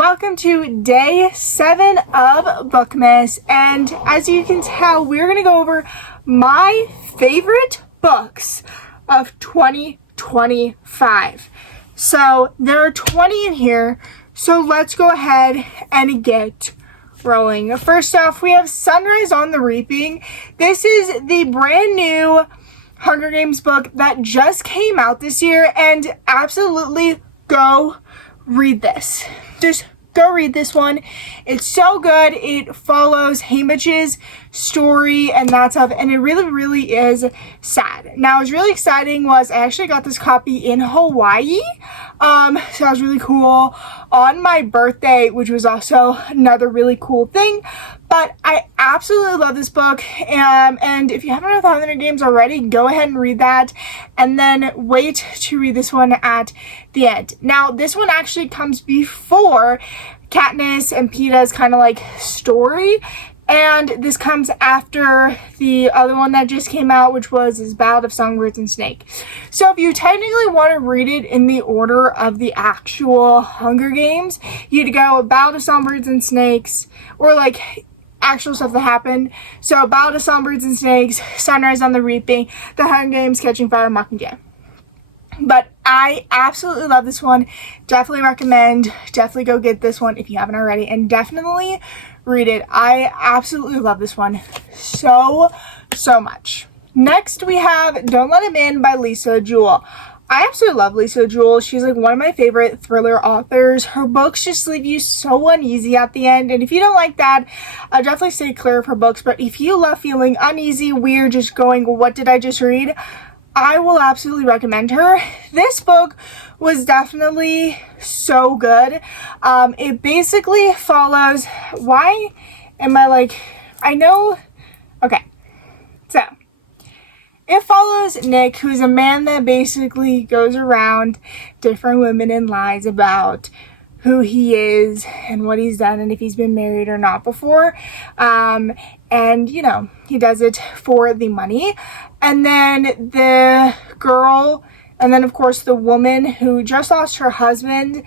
Welcome to day 7 of Bookmas, and as you can tell, we're going to go over my favorite books of 2025. So there are 20 in here, so let's go ahead and get rolling. First off, we have Sunrise on the Reaping. This is the brand new Hunger Games book that just came out this year, and absolutely go read this. Just go read this one. It's so good. It follows Haymitch's story and that stuff, and it really is sad. Now, what's really exciting was I actually got this copy in Hawaii, so that was really cool on my birthday, which was also another really cool thing. But I absolutely love this book, and if you haven't read the Hunger Games already, go ahead and read that, and then wait to read this one at the end. Now, this one actually comes before Katniss and Peeta's kind of like story, and this comes after the other one that just came out, which was his Ballad of Songbirds and Snake. So if you technically want to read it in the order of the actual Hunger Games, you'd go Ballad of Songbirds and Snakes, or like actual stuff that happened. So Ballad of Songbirds and Snakes, Sunrise on the Reaping, The Hunger Games, Catching Fire, Mockingjay. But I absolutely love this one. Definitely recommend. Definitely go get this one if you haven't already, and definitely read it. I absolutely love this one so much. Next, we have Don't Let Him In by Lisa Jewell. I absolutely love Lisa Jewell. She's like one of my favorite thriller authors. Her books just leave you so uneasy at the end, and if you don't like that, I'll definitely stay clear of her books. But if you love feeling uneasy, weird, just going, what did I just read? I will absolutely recommend her. This book was definitely so good. It basically follows, why am I like, I know, okay, so it follows Nick, who's a man that basically goes around different women and lies about who he is and what he's done and if he's been married or not before. And, you know, he does it for the money. And then the girl, and then, of course, the woman who just lost her husband,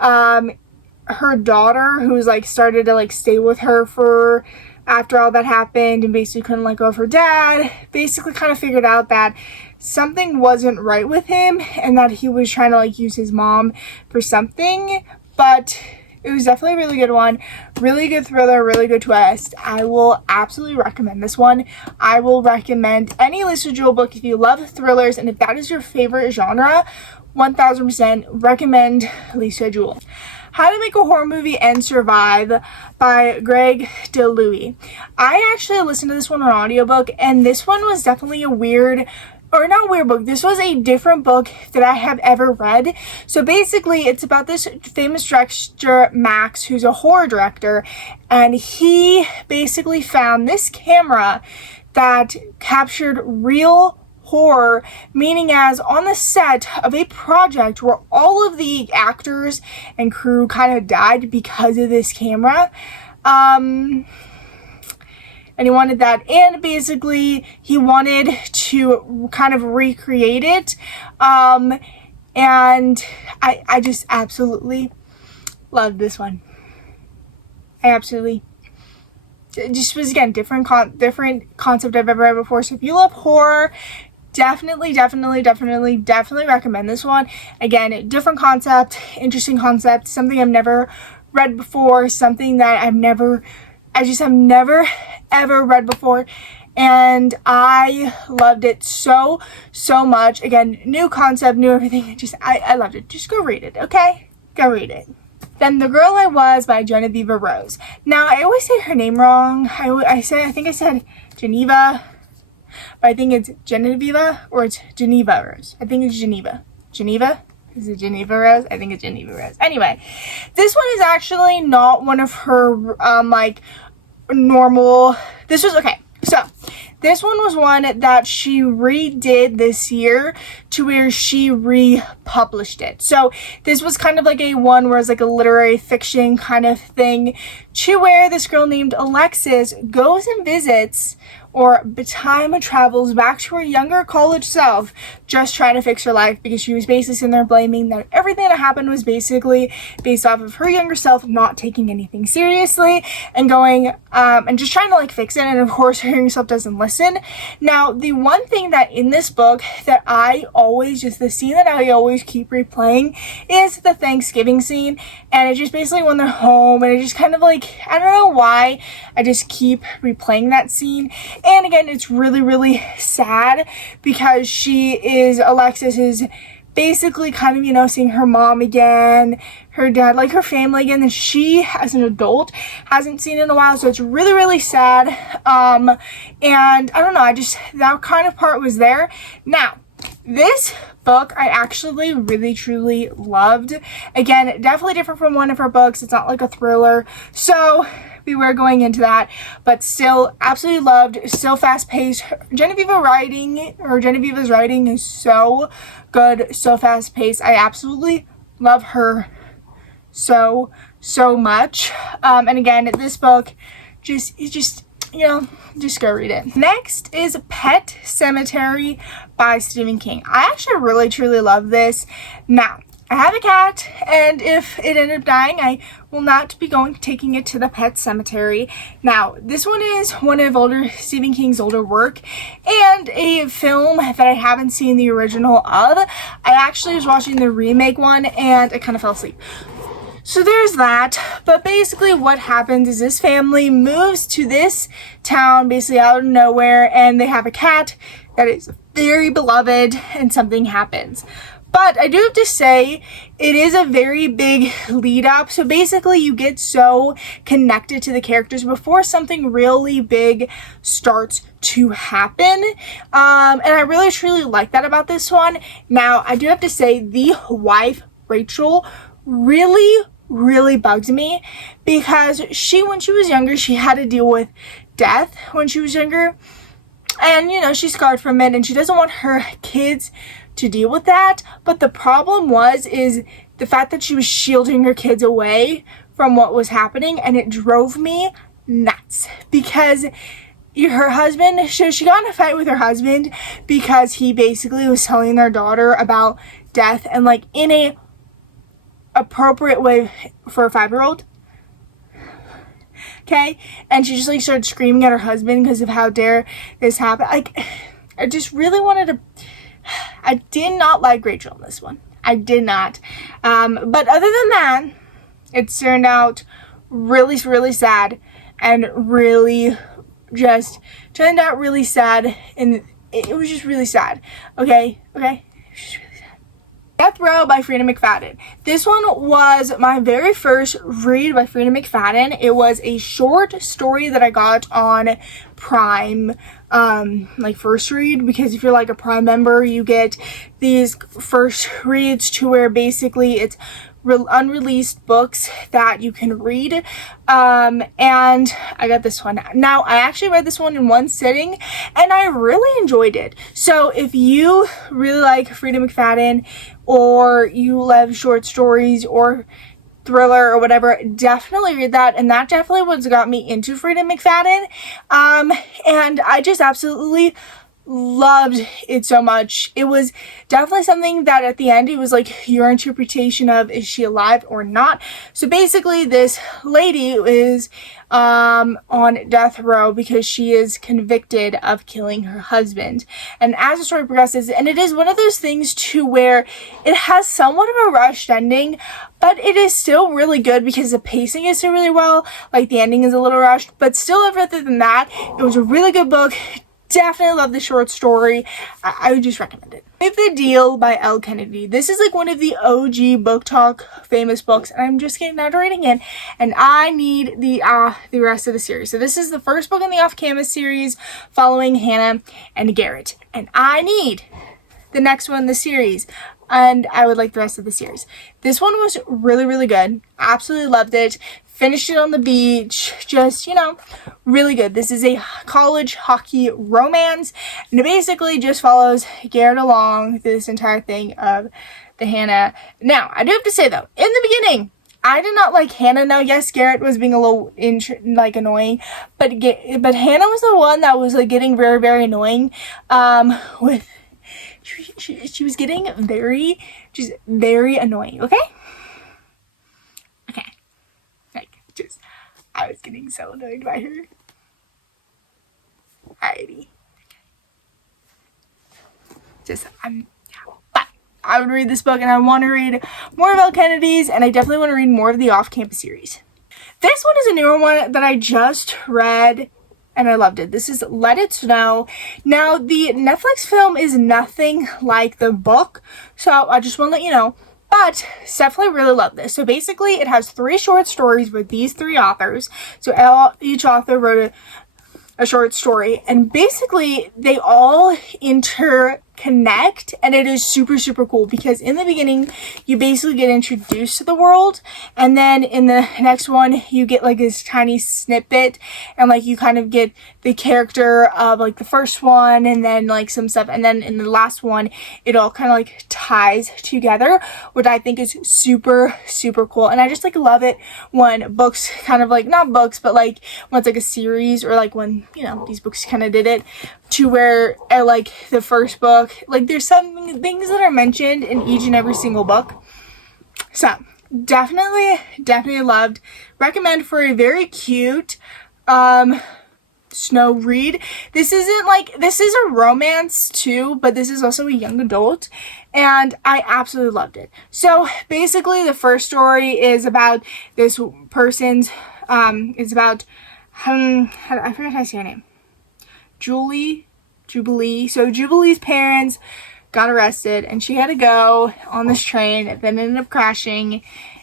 her daughter, who's, like, started to, like, stay with her for after all that happened and basically couldn't let go of her dad, basically kind of figured out that something wasn't right with him and that he was trying to, like, use his mom for something. But it was definitely a really good one. Really good thriller, really good twist. I will absolutely recommend this one. I will recommend any Lisa Jewell book if you love thrillers, and if that is your favorite genre, 1000% recommend Lisa Jewell. How to Make a Horror Movie and Survive by Greg DeLuey. I actually listened to this one on audiobook, and this one was definitely a weird, or not weird book, this was a different book that I have ever read. So basically, it's about this famous director, Max, who's a horror director, and he basically found this camera that captured real horror, meaning as on the set of a project where all of the actors and crew kind of died because of this camera. And he wanted that, and basically he wanted to kind of recreate it, and I just absolutely loved this one. I absolutely, it just was, again, different concept I've ever read before. So if you love horror, definitely recommend this one. Again, different concept, interesting concept, something I've never read before, something that I just have never ever read before, and I loved it so much. Again, new concept, new everything. I loved it. Just go read it, okay? Go read it. Then The Girl I Was by Genevieve Rose. Now, I always say her name wrong. I think I said Geneva, but I think it's Genevieve, or it's Geneva Rose. I think it's Geneva. Is it Geneva Rose? I think it's Geneva Rose. Anyway, this one is actually not one of her, like, normal. This was, okay, so this one was one that she redid this year to where she republished it. So this was kind of like a one where it's like a literary fiction kind of thing, to where this girl named Alexis goes and visits or time travels back to her younger college self, just trying to fix her life, because she was basically sitting there blaming that everything that happened was basically based off of her younger self not taking anything seriously and going and just trying to like fix it. And of course her younger self doesn't listen. Now, the one thing that in this book that the scene that I always keep replaying is the Thanksgiving scene. And it's just basically when they're home, and it just kind of like, I don't know why, I just keep replaying that scene. And again, it's really, really sad because Alexis is basically kind of, you know, seeing her mom again, her dad, like her family again, that she as an adult hasn't seen in a while. So it's really, really sad. And I don't know, that kind of part was there. Now, this book I actually really truly loved. Again, definitely different from one of her books. It's not like a thriller, so we were going into that, but still absolutely loved. Still fast paced. Genevieva's writing is so good, so fast paced. I absolutely love her so much. And again, this book just go read it. Next is Pet Sematary by Stephen King. I actually really truly love this. Now, I have a cat, and if it ended up dying, I will not be taking it to the pet cemetery. Now, this one is one of Stephen King's older work, and a film that I haven't seen the original of. I actually was watching the remake one, and I kind of fell asleep. So there's that, but basically what happens is this family moves to this town basically out of nowhere, and they have a cat that is very beloved, and something happens. But I do have to say, it is a very big lead up. So basically you get so connected to the characters before something really big starts to happen. And I really truly like that about this one. Now, I do have to say, the wife, Rachel, really bugs me, because when she was younger, she had to deal with death when she was younger. And, you know, she's scarred from it, and she doesn't want her kids to deal with that. But the problem is the fact that she was shielding her kids away from what was happening, and it drove me nuts, because her husband, she got in a fight with her husband because he basically was telling their daughter about death, and like in a appropriate way for a 5-year-old. Okay, and she just like started screaming at her husband because of how dare this happen. Like, I just really I did not like Rachel in this one. I did not. But other than that, it turned out really sad, and really just turned out really sad, and it was just really sad. Okay. It was just really sad. Death Row by Freida McFadden. This one was my very first read by Freida McFadden. It was a short story that I got on Prime, like first read, because if you're like a Prime member, you get these first reads to where basically it's unreleased books that you can read. And I got this one. Now, I actually read this one in one sitting, and I really enjoyed it. So if you really like Freida McFadden, or you love short stories or thriller or whatever, definitely read that. And that definitely was got me into Freida McFadden. And I just absolutely loved it so much. It was definitely something that at the end, it was like your interpretation of, is she alive or not? So basically this lady is on death row because she is convicted of killing her husband. And as the story progresses, and it is one of those things too where it has somewhat of a rushed ending, but it is still really good because the pacing is still really well. Like, the ending is a little rushed, but still, other than that, it was a really good book. Definitely love the short story. I would just recommend it. Make the Deal by Elle Kennedy. This is like one of the OG Book Talk famous books, and I'm just getting down to reading it, and I need the rest of the series. So this is the first book in the Off Campus series following Hannah and Garrett, and I need the next one in the series, and I would like the rest of the series. This one was really good. Absolutely loved it. Finished it on the beach. Just, really good. This is a college hockey romance, and it basically just follows Garrett along through this entire thing of the Hannah. Now, I do have to say though, in the beginning, I did not like Hannah. Now, yes, Garrett was being a little annoying, but Hannah was the one that was like getting very, very annoying. With she was getting just very annoying. Okay. Like, just I was getting so annoyed by her. Alrighty. But I would read this book, and I want to read more about Kennedy's, and I definitely want to read more of the off-campus series. This one is a newer one that I just read, and I loved it. This is Let It Snow. Now, the Netflix film is nothing like the book, so I just want to let you know. But definitely really love this. So basically, it has 3 short stories with these 3 authors. So each author wrote a short story, and basically they all interconnect, and it is super, super cool because in the beginning you basically get introduced to the world, and then in the next one you get like this tiny snippet, and like you kind of get the character of like the first one, and then like some stuff, and then in the last one it all kind of like ties together, which I think is super, super cool. And I just like love it when books kind of like, not books, but like when it's like a series, or like when, you know, these books kind of did it to where like the first book, like there's some things that are mentioned in each and every single book. So definitely loved, recommend for a very cute snow read. This is a romance too, but this is also a young adult, and I absolutely loved it. So basically the first story is about this person's it's about I forgot how to say her name. Jubilee. So Jubilee's parents got arrested, and she had to go on this train that ended up crashing.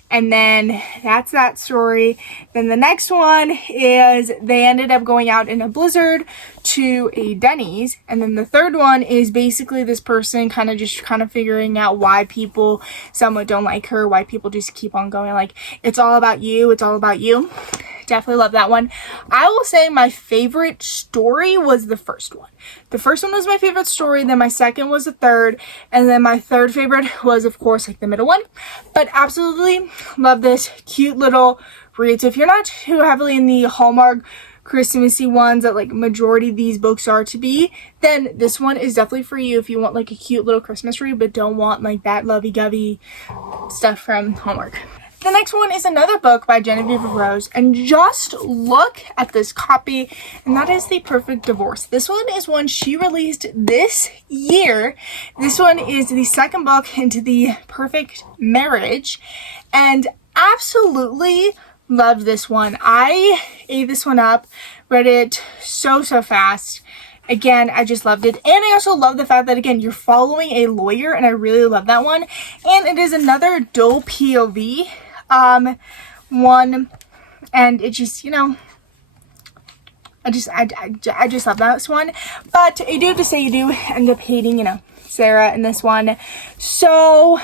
And then that's that story. Then the next one is they ended up going out in a blizzard to a Denny's. And then the third one is basically this person kind of figuring out why people somewhat don't like her, why people just keep on going like, it's all about you, it's all about you. Definitely love that one. I will say my favorite story was the first one. The first one was my favorite story, then my second was the third, and then my third favorite was, of course, like the middle one. But absolutely love this cute little read. So if you're not too heavily in the Hallmark Christmassy ones that like majority of these books are to be, then this one is definitely for you if you want like a cute little Christmas read but don't want like that lovey-dovey stuff from Hallmark. The next one is another book by Genevieve Rose, and just look at this copy, and that is The Perfect Divorce. This one is one she released this year. This one is the second book into the perfect marriage, and absolutely loved this one. I ate this one up, read it so fast. Again, I just loved it. And I also love the fact that, again, you're following a lawyer, and I really love that one. And it is another dual POV one, and it just, you know, I just love this one. But I do have to say, you do end up hating, you know, Sarah in this one. So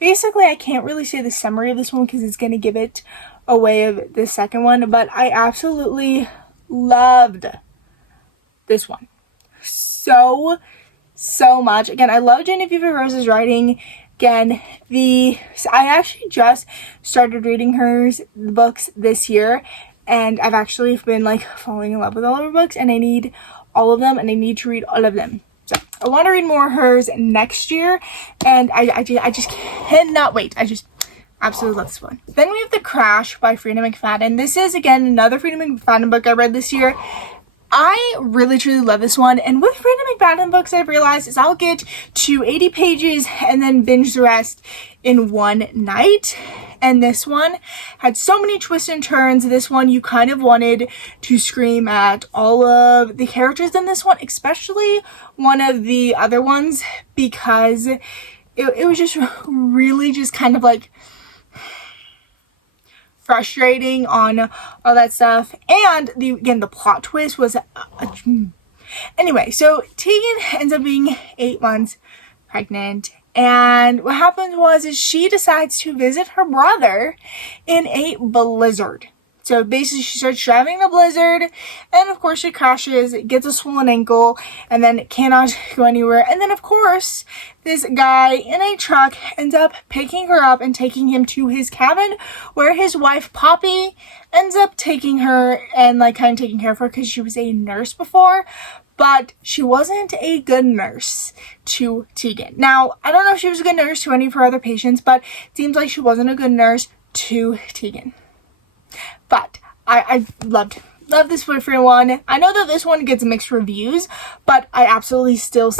basically I can't really say the summary of this one because it's going to give it away of the second one, but I absolutely loved this one so much. Again, I love Genevieve Rose's writing. Again, I actually just started reading her books this year, and I've actually been like falling in love with all of her books, and I need all of them, and I need to read all of them. So I want to read more of hers next year, and I just cannot wait. I just absolutely love this one. Then we have The Crash by Freida McFadden. This is, again, another Freida McFadden book I read this year. I really truly love this one, and with Freida McFadden books I've realized is I'll get to 80 pages and then binge the rest in one night, and this one had so many twists and turns. This one you kind of wanted to scream at all of the characters in this one, especially one of the other ones, because it was just really just kind of like frustrating on all that stuff. And the plot twist was anyway, so Tegan ends up being 8 months pregnant, and what happened is she decides to visit her brother in a blizzard. So basically she starts driving in a blizzard, and of course she crashes, gets a swollen ankle, and then cannot go anywhere. And then of course this guy in a truck ends up picking her up and taking him to his cabin, where his wife Poppy ends up taking her and like kind of taking care of her because she was a nurse before. But she wasn't a good nurse to Tegan. Now, I don't know if she was a good nurse to any of her other patients, but it seems like she wasn't a good nurse to Tegan. But I loved this boyfriend one. I know that this one gets mixed reviews, but I absolutely still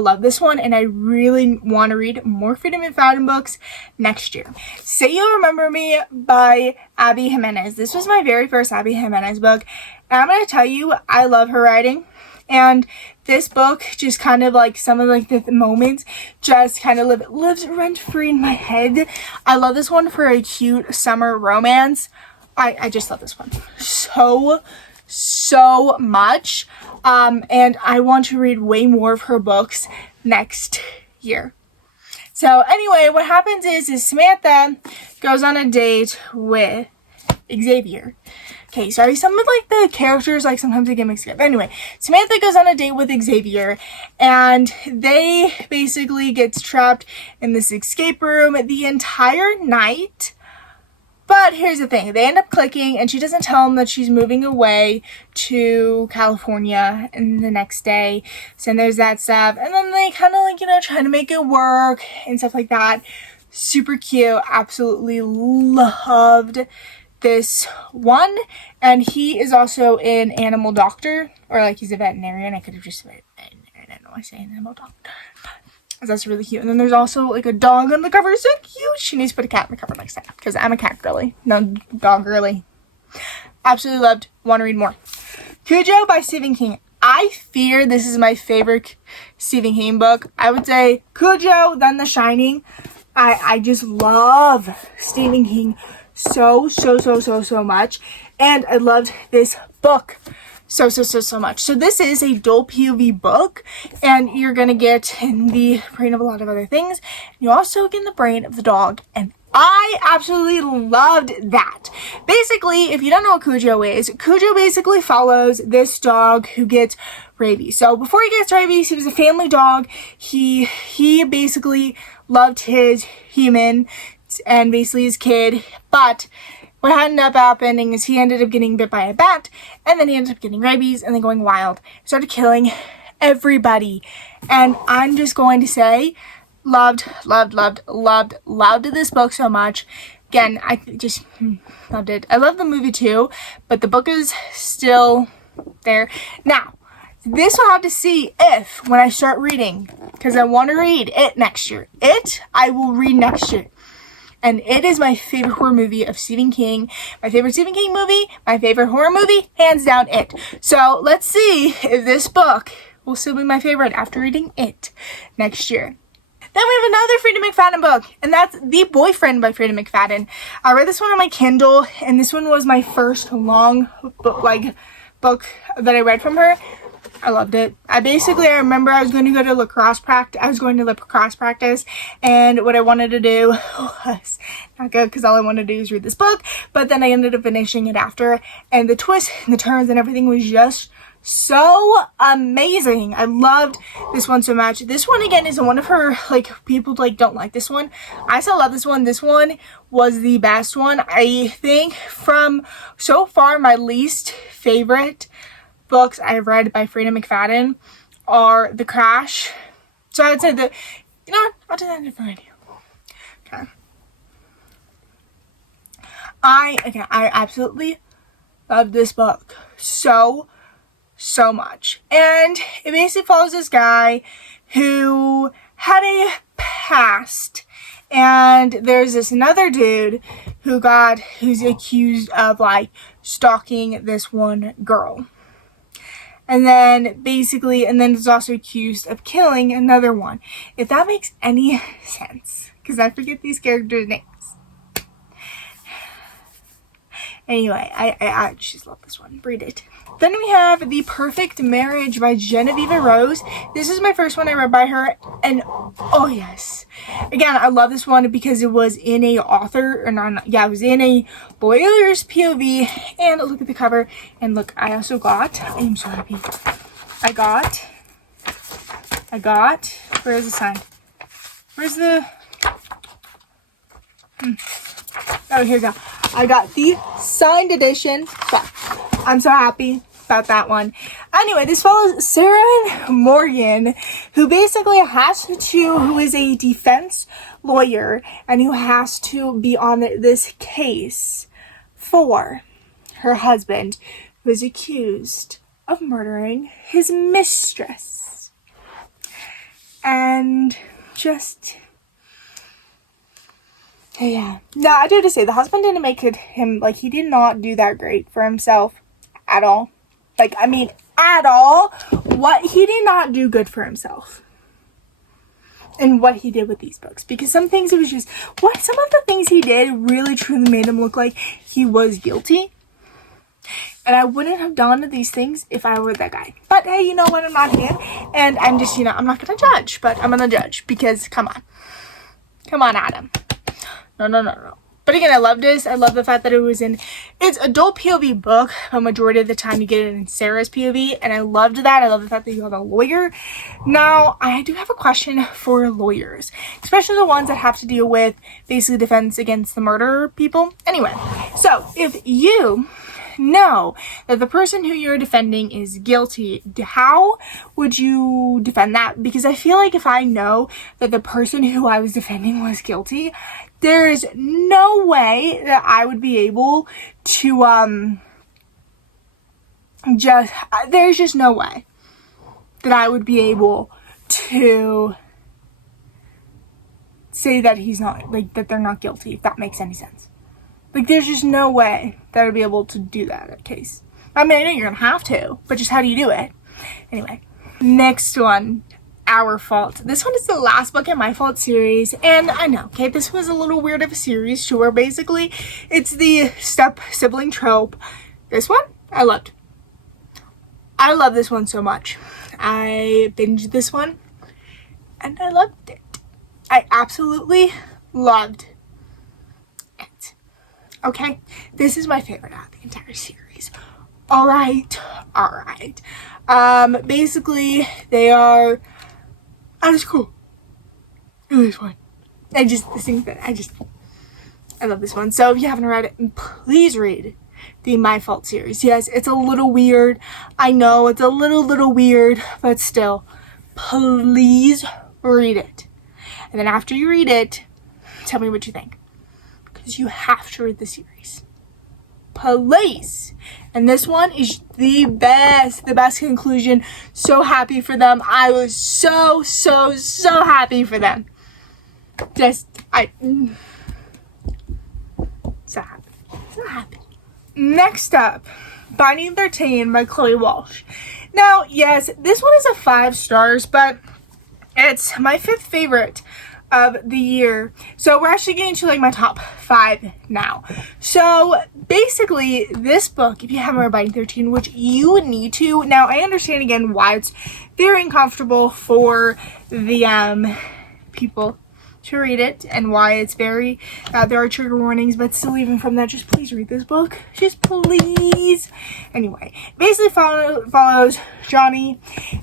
love this one, and I really want to read more Freedom McFadden books next year. Say You'll Remember Me by Abby Jimenez. This was my very first Abby Jimenez book, and I'm going to tell you, I love her writing. And this book just kind of like some of like the moments just kind of lives rent free in my head. I love this one for a cute summer romance. I just love this one so much. And I want to read way more of her books next year. So anyway, what happens is Samantha goes on a date with Xavier. Okay, sorry, some of like the characters, like sometimes they get mixed up. Anyway, Samantha goes on a date with Xavier, and they basically gets trapped in this escape room the entire night. But here's the thing, they end up clicking, and she doesn't tell him that she's moving away to California and the next day. So there's that stuff, and then they kind of like, try to make it work and stuff like that. Super cute, absolutely loved this one. And he is also an animal doctor, or like he's a veterinarian. I could have just said veterinarian. I don't know why I say animal doctor, but that's really cute. And then there's also like a dog on the cover. So cute. She needs to put a cat on the cover next time, because I'm a cat girly, no dog girly. Absolutely loved. Want to read more. Cujo by Stephen King. I fear this is my favorite Stephen King book. I would say Cujo, then The Shining. I just love Stephen King so much, and I loved this book so much. So this is a dual POV book, and you're gonna get in the brain of a lot of other things. You also get in the brain of the dog, and I absolutely loved that. Basically, if you don't know what Cujo is, Cujo basically follows this dog who gets rabies. So before he gets rabies, he was a family dog. He basically loved his human and basically his kid, but what ended up happening is he ended up getting bit by a bat, and then he ended up getting rabies, and then going wild, started killing everybody. And I'm just going to say, loved this book so much. Again, I just loved it. I love the movie too, but the book is still there. Now, this we'll have to see if when I start reading, because I want to read it next year. I will read next year. And it is my favorite horror movie of Stephen King. My favorite Stephen King movie, my favorite horror movie, hands down it. So let's see if this book will still be my favorite after reading it next year. Then we have another Freedom McFadden book, and that's The Boyfriend by Freedom McFadden. I read this one on my Kindle, and this one was my first long book that I read from her. I loved it. I remember I was going to go to lacrosse practice, and what I wanted to do was not good, because all I wanted to do was read this book, but then I ended up finishing it after, and the twists and the turns and everything was just so amazing. I loved this one so much. This one again is one of her, like, people like don't like this one. I still love this one. This one was the best one. I think from so far my least favorite books I've read by Freedom McFadden are The Crash. So I would say that, you know what? I'll do that in a different video. Okay. I absolutely love this book so much. And it basically follows this guy who had a past, and there's this another dude who's accused of like stalking this one girl. And then is also accused of killing another one. If that makes any sense, because I forget these characters' names. Anyway, I just love this one. Read it. Then we have The Perfect Marriage by Genevieve Rose. This is my first one I read by her, and oh yes. Again, I love this one because it was in a author, or not, yeah, it was in a lawyer's POV, and look at the cover, and look, I also got, I am so happy, I got, where is the sign? Where's the, oh, here we go. I got the signed edition, so I'm so happy about that one. Anyway, this follows Sarah Morgan, who basically who is a defense lawyer, and who has to be on this case for her husband, who is accused of murdering his mistress. And just... yeah. No, I do have to say, the husband didn't make him, like, he did not do that great for himself at all. Like, I mean, at all. He did not do good for himself. And what he did with these books. Because some things, it was just, some of the things he did really truly made him look like he was guilty. And I wouldn't have done these things if I were that guy. But hey, you know what, I'm not him. And I'm just, I'm not going to judge. But I'm going to judge because, come on. Come on, Adam. No. But again, I love this. I love the fact that it's adult POV book, but majority of the time you get it in Sarah's POV, and I loved that. I love the fact that you have a lawyer. Now, I do have a question for lawyers, especially the ones that have to deal with basically defense against the murder people. Anyway, so if you know that the person who you're defending is guilty, how would you defend that? Because I feel like if I know that the person who I was defending was guilty, there is no way that I would be able to, there's just no way that I would be able to say that he's not, like, that they're not guilty, if that makes any sense. Like, there's just no way that I'd be able to do that in that case. I mean, I know you're gonna have to, but just how do you do it? Anyway, next one. Our Fault. This one is the last book in My Fault series, and I know, okay, this was a little weird of a series, sure, basically, it's the step sibling trope. This one, I loved. I love this one so much. I binged this one, and I loved it. I absolutely loved it. Okay, this is my favorite out of the entire series. Alright. Basically, they are out of school. This one. I love this one. So if you haven't read it, please read the My Fault series. Yes, it's a little weird. I know it's a little weird, but still, please read it. And then after you read it, tell me what you think. Because you have to read the series. Please. And this one is the best conclusion. So happy for them. I was so happy for them. So happy. Next up, Binding 13 by Chloe Walsh. Now, yes, this one is a 5 stars, but it's my 5th favorite of the year. So we're actually getting to like my top 5 now. So basically this book, if you haven't read Binding 13, which you would need to, now I understand again why it's very uncomfortable for the people to read it and why it's very there are trigger warnings, but still, even from that, just please read this book, just please. Anyway, basically follows Johnny,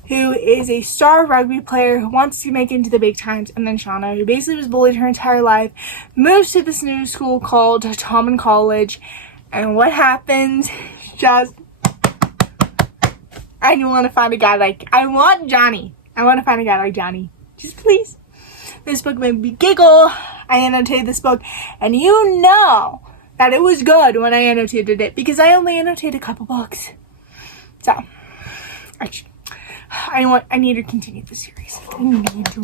who is a star rugby player who wants to make it into the big times, and then Shauna, who basically was bullied her entire life, moves to this new school called Tom College, and what happens? Just I want to find a guy like I want to find a guy like Johnny, just please. This book made me giggle. I annotated this book, and you know that it was good when I annotated it, because I only annotated a couple books. So, I need to continue the series. I need to.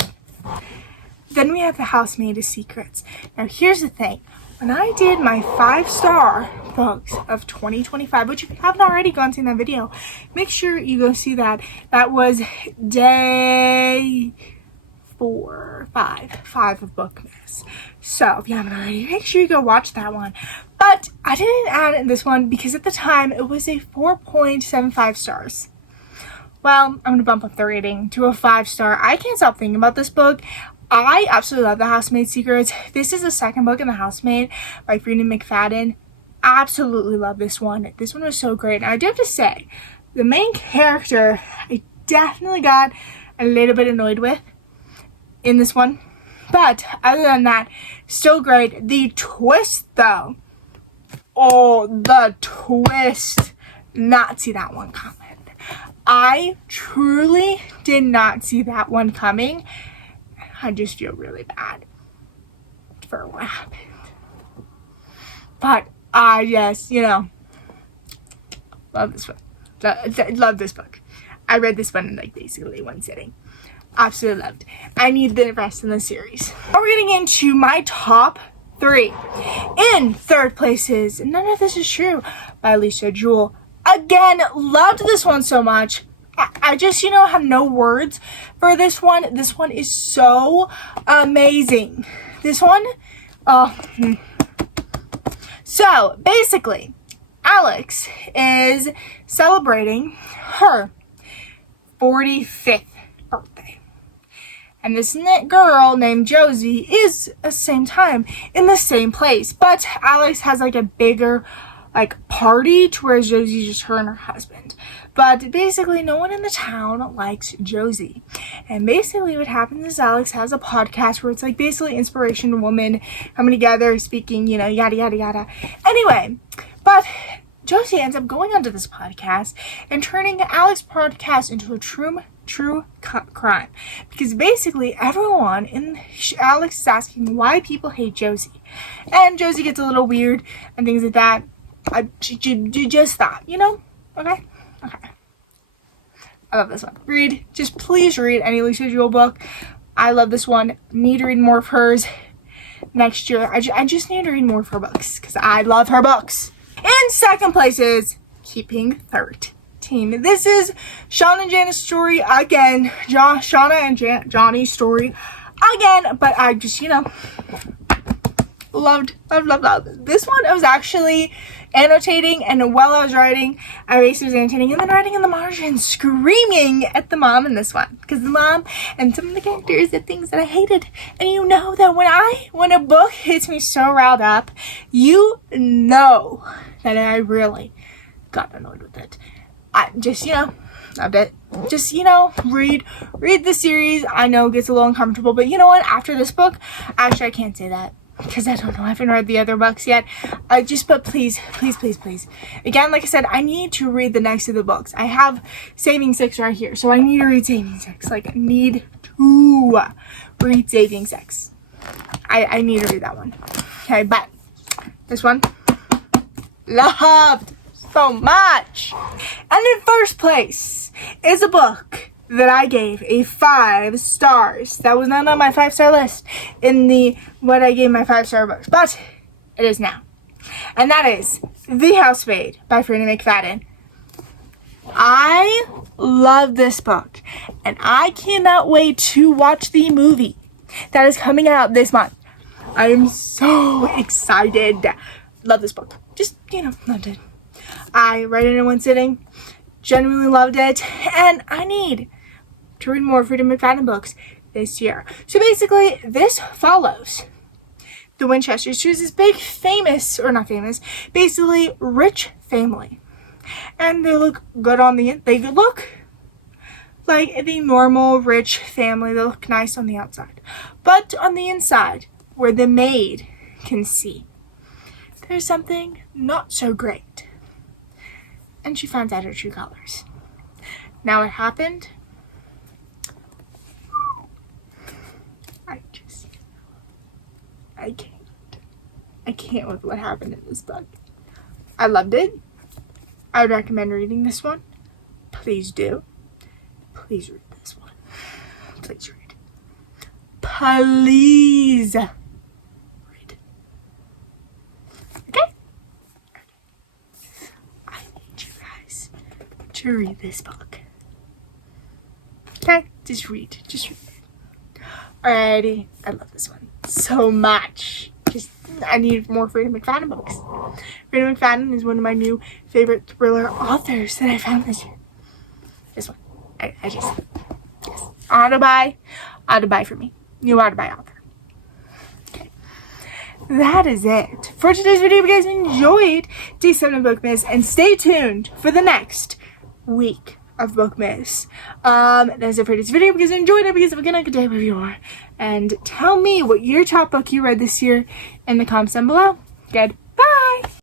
Then we have The Housemaid's Secrets. Now, here's the thing. When I did my 5-star books of 2025, which if you haven't already gone seen that video, make sure you go see that. That was day five of Bookmas. So if you haven't already, make sure you go watch that one. But I didn't add in this one because at the time it was a 4.75 stars. Well, I'm gonna bump up the rating to a 5-star. I can't stop thinking about this book. I absolutely love The Housemaid Secrets. This is the second book in The Housemaid by Freida McFadden. Absolutely love this one. This one was so great. And I do have to say, the main character, I definitely got a little bit annoyed with in this one. But other than that, still great. The twist, though. Oh, the twist. Not see that one coming. I truly did not see that one coming. I just feel really bad for what happened. But I just, love this one. Love this book. I read this one in like basically one sitting. Absolutely loved. I need the rest in the series. Now we're getting into my top 3. In third place is None of This Is True by Lisa Jewell. Again, loved this one so much. I just, have no words for this one. This one is so amazing. This one, So, basically, Alex is celebrating her 45th birthday. And this girl named Josie is at the same time in the same place. But Alex has like a bigger party to where Josie's just her and her husband. But basically no one in the town likes Josie. And basically what happens is Alex has a podcast where it's like basically inspirational women coming together, speaking, yada yada yada. Anyway, but Josie ends up going onto this podcast and turning Alex's podcast into a true crime. Because basically everyone Alex is asking why people hate Josie. And Josie gets a little weird and things like that. Just thought, Okay. I love this one. Please read any Lisa Jewell book. I love this one. Need to read more of hers next year. I just need to read more of her books because I love her books. In second place is Keeping 13. This is Shauna and Jana's story again. Shauna and Johnny's story again. But I just, loved. This one I was actually annotating, and while I was writing, I basically was annotating and then writing in the margins, screaming at the mom in this one. Because the mom and some of the characters did things that I hated. And you know that when a book hits me so riled up, you know that I really got annoyed with it. I just, loved it. Just, read the series. I know it gets a little uncomfortable, but you know what? After this book, actually I can't say that. Because I don't know, I haven't read the other books yet. But please. Again, like I said, I need to read the next of the books. I have Saving 6 right here, so I need to read Saving 6. I need to read Saving 6. I need to read that one. Okay, but this one, loved so much. And in first place is a book that I gave a 5 stars. That was not on my 5-star list in what I gave my 5-star books, but it is now. And that is The Housemaid by Freida McFadden. I love this book, and I cannot wait to watch the movie that is coming out this month. I am so excited. Love this book. Just, loved it. I read it in one sitting, genuinely loved it, and I need to read more Freida McFadden books this year. So basically, this follows the Winchesters, who's this big basically rich family. And they look good they look like the normal rich family. They look nice on the outside. But on the inside, where the maid can see, there's something not so great. And she finds out her true colors. Now, what happened? I can't with what happened in this book. I loved it. I would recommend reading this one. Please do. Please read this one. Please read. Please read. Okay? I need you guys to read this book. Okay? Just read. Alrighty, I love this one so much. Just, I need more Freedom McFadden books. Freedom McFadden is one of my new favorite thriller authors that I found this year. This one. I just, yes. Auto buy for me. New auto buy author. Okay. That is it for today's video. If you guys enjoyed day 7 of Bookmas, and stay tuned for the next week of Bookmas. That's it for today's video. If you guys enjoyed it, because have a good day wherever you are. And tell me what your top book you read this year in the comments down below. Goodbye.